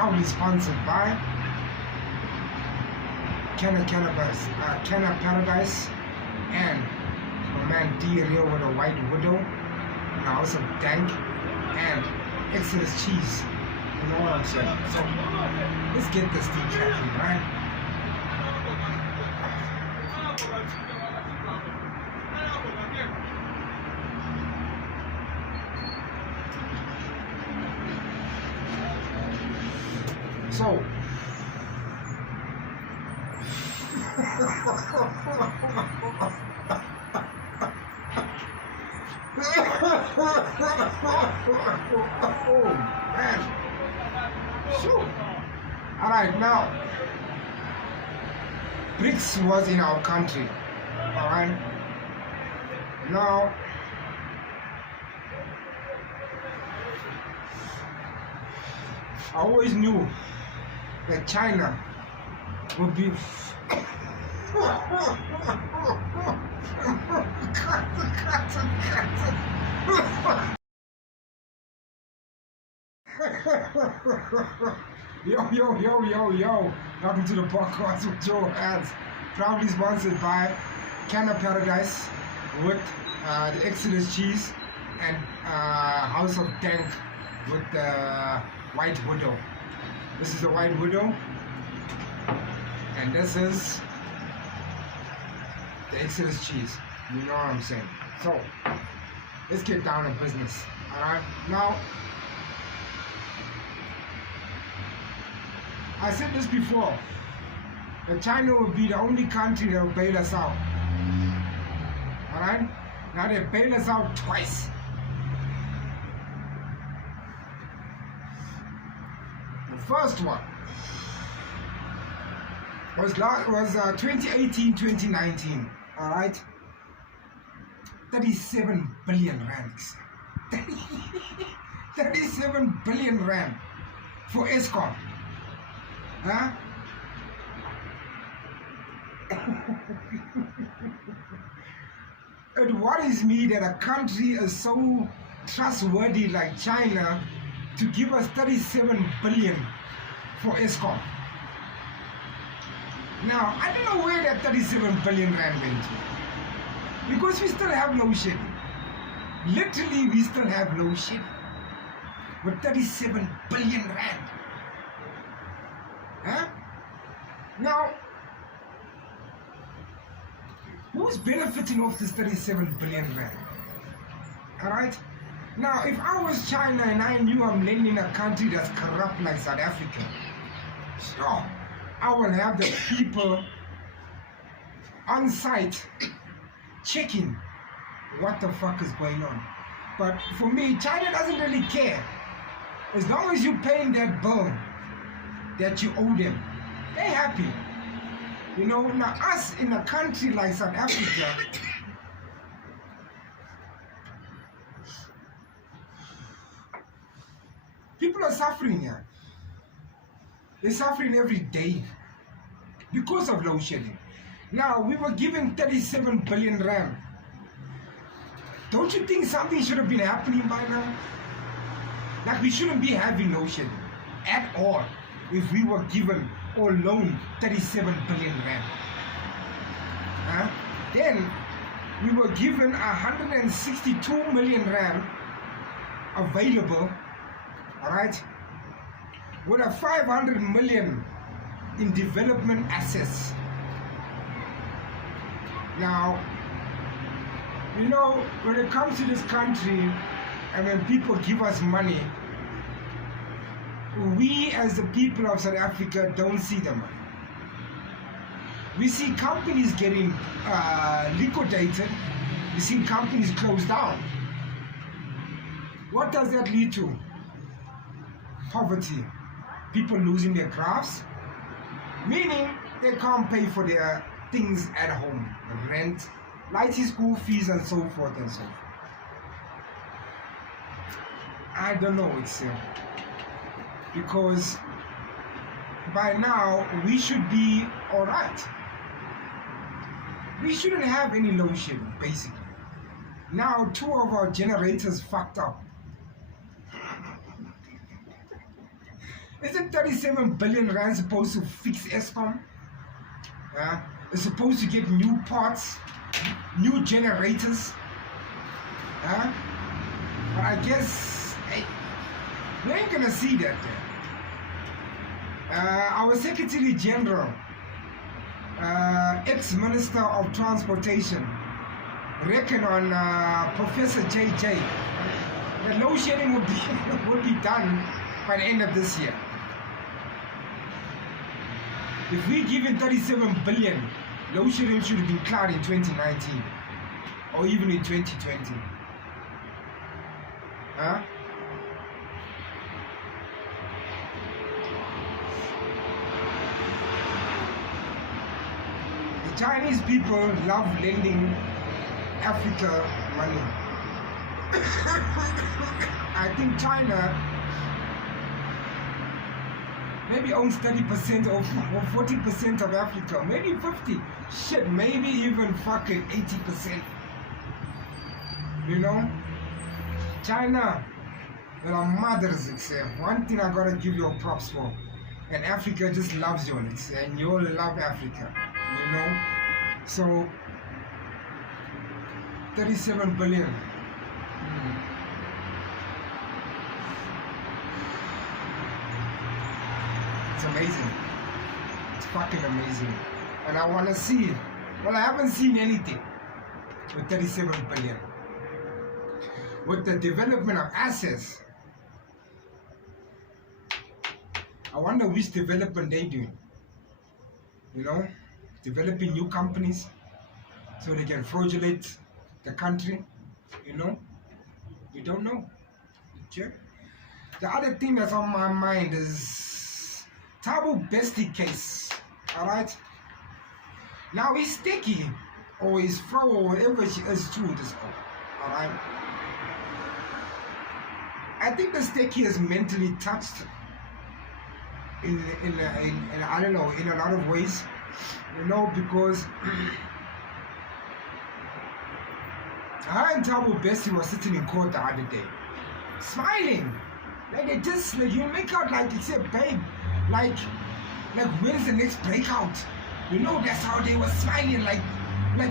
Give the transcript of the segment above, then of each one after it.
proudly sponsored by Canna Paradise and my man D Rio with a White Widow, and House of Dank, and Exodus Cheese. You know what I'm saying? So let's get this thing cracking, right? So oh man. Sure. Alright, now BRICS was in our country. Alright. Now I always knew that China would be Yo. Welcome to the podcast with Joe Hands. Proudly sponsored by Canna Paradise with the Exodus Cheese and House of Dank with the White Widow. This is the White Widow, and this is the Exodus Cheese. You know what I'm saying? So let's get down to business. Alright, now I said this before, that China will be the only country that will bail us out. Alright? Now they bailed us out twice. The first one was 2018-2019. Alright? 37 billion rands. 37 billion rand for ESCOM. Huh? It worries me that a country is so trustworthy like China to give us 37 billion for ESCOM. Now, I don't know where that 37 billion rand went to. Because we still have load shedding. Literally, we still have load shedding. With 37 billion rand. Huh? Now, who's benefiting off this 37 billion rand? Alright? Now, if I was China and I knew I'm lending a country that's corrupt like South Africa, sure, I will have the people on site checking what the fuck is going on. But for me, China doesn't really care. As long as you're paying that bill that you owe them, they're happy. You know, now us in a country like South Africa, people are suffering here. They're suffering every day because of load shedding. Now, we were given 37 billion rand. Don't you think something should have been happening by now? Like, we shouldn't be having load shedding at all if we were given or loaned 37 billion rand. Then, we were given 162 million rand available, alright, with a 500 million in development assets. Now, you know, when it comes to this country and when people give us money, we as the people of South Africa don't see the money. We see companies getting liquidated. We see companies closed down. What does that lead to? Poverty. People losing their crafts, meaning they can't pay for their things at home, rent, lighting, school fees, and so forth and so forth. I don't know, it's because by now we should be all right. We shouldn't have any load shedding, basically. Now 2 of our generators fucked up. Isn't 37 billion rand supposed to fix ESCOM? It's supposed to get new parts, new generators. But I guess we ain't gonna see that there. Our Secretary General, ex-Minister of Transportation, reckon on Professor JJ that load shedding will be done by the end of this year. If we give it 37 billion, load shedding should have been cleared in 2019 or even in 2020. The Chinese people love lending Africa money. I think China maybe owns 30% or 40% of Africa, maybe 50. Shit, maybe even fucking 80%. You know? China, well, our mothers, it's one thing I gotta give you props for. And Africa just loves you, and you all love Africa, you know? So, 37 billion. It's amazing. It's fucking amazing. And I wanna see, well, I haven't seen anything with 37 billion. With the development of assets, I wonder which development they do. You know, developing new companies so they can fraudulate the country. You know, we don't know. Okay. The other thing that's on my mind is Thabo Mbeki case. All right. Now he's sticky, or his fro, or whatever she is to this. All right. I think the sticky is mentally touched in I don't know, in a lot of ways, you know, because her and Thabo Mbeki was sitting in court the other day, smiling, like they just, like, you make out like it's a babe, like when's the next breakout, you know? That's how they were smiling, like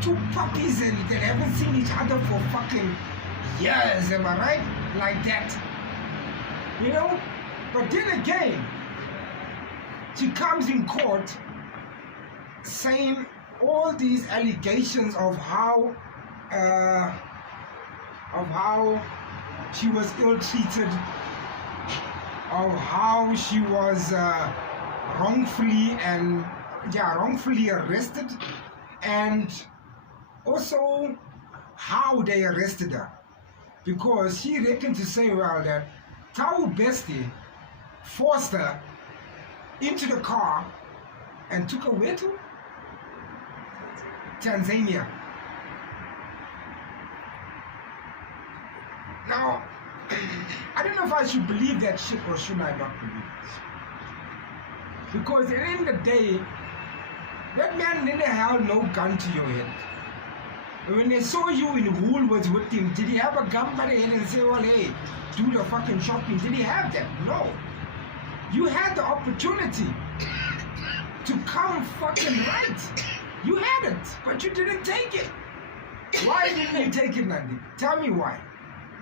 two puppies and that haven't seen each other for fucking years, am I right? Like that, you know? But then again, she comes in court saying all these allegations of how she was ill-treated, of how she was wrongfully arrested, and also how they arrested her, because she reckoned to say, well, that Thabo Mbeki forced her into the car and took her where to? Tanzania. Now, I don't know if I should believe that shit or should I not believe it. Because at the end of the day, that man didn't have no gun to your head. When they saw you in Woolworths with him, did he have a gun by the head and say, well, hey, do the fucking shopping? Did he have that? No. You had the opportunity to come fucking right. You had it, but you didn't take it. Why didn't you take it, Nandi? Tell me why.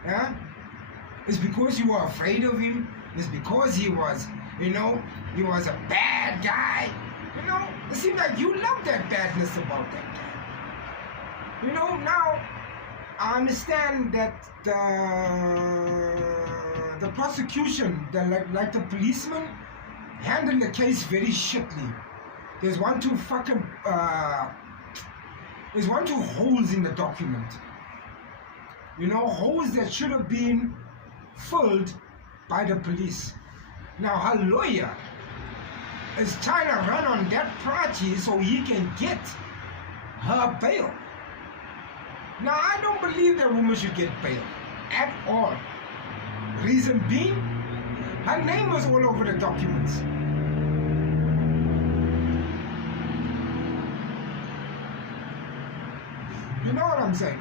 Yeah? It's because you were afraid of him. It's because he was, you know, he was a bad guy. You know, it seems like you love that badness about that guy. You know, now I understand that the prosecution, like the policeman, handled the case very shitly. There's one, two holes in the document. You know, holes that should have been filled by the police. Now her lawyer is trying to run on that party so he can get her bail. Now I don't believe that woman should get bail at all. Reason being, her name was all over the documents. You know what I'm saying?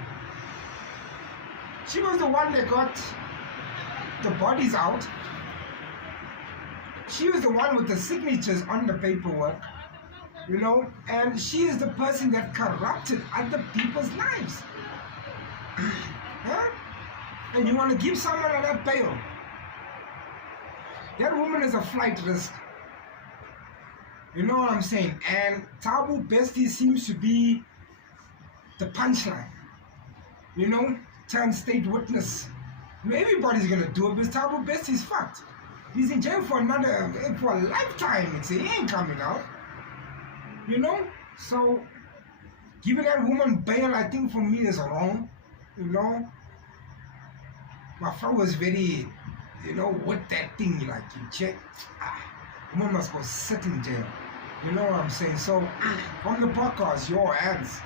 She was the one that got the bodies out. She was the one with the signatures on the paperwork, you know, and she is the person that corrupted other people's lives. Huh? And you want to give someone like that bail? That woman is a flight risk. You know what I'm saying? And Thabo Besti seems to be the punchline. You know, turn state witness. You know, everybody's gonna do it, but Thabo Besti is fucked. He's in jail for a lifetime. He ain't coming out. You know? So, giving that woman bail, I think for me is wrong. You know? My friend was very, you know, with that thing, like you check, woman must go sit in jail. You know what I'm saying? So, from the podcast, your hands.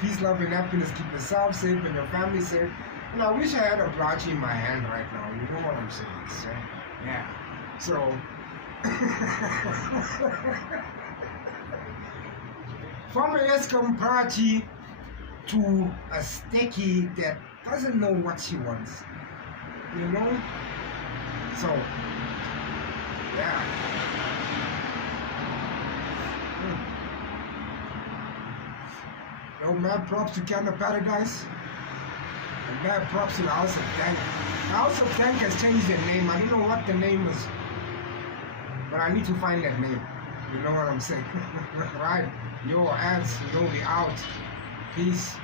Peace, love, and happiness. Keep yourself safe and your family safe. You know, I wish I had a blotchy in my hand right now. You know what I'm saying? So, yeah. So, from a Eskom party to a sticky that doesn't know what she wants. You know? So, yeah. Yo, mad props to Canada Paradise. And mad props to the House of Dank. The House of Dank has changed their name. I don't know what the name is. But I need to find that name. You know what I'm saying? Right? Yo, ads, yo, we out. Peace.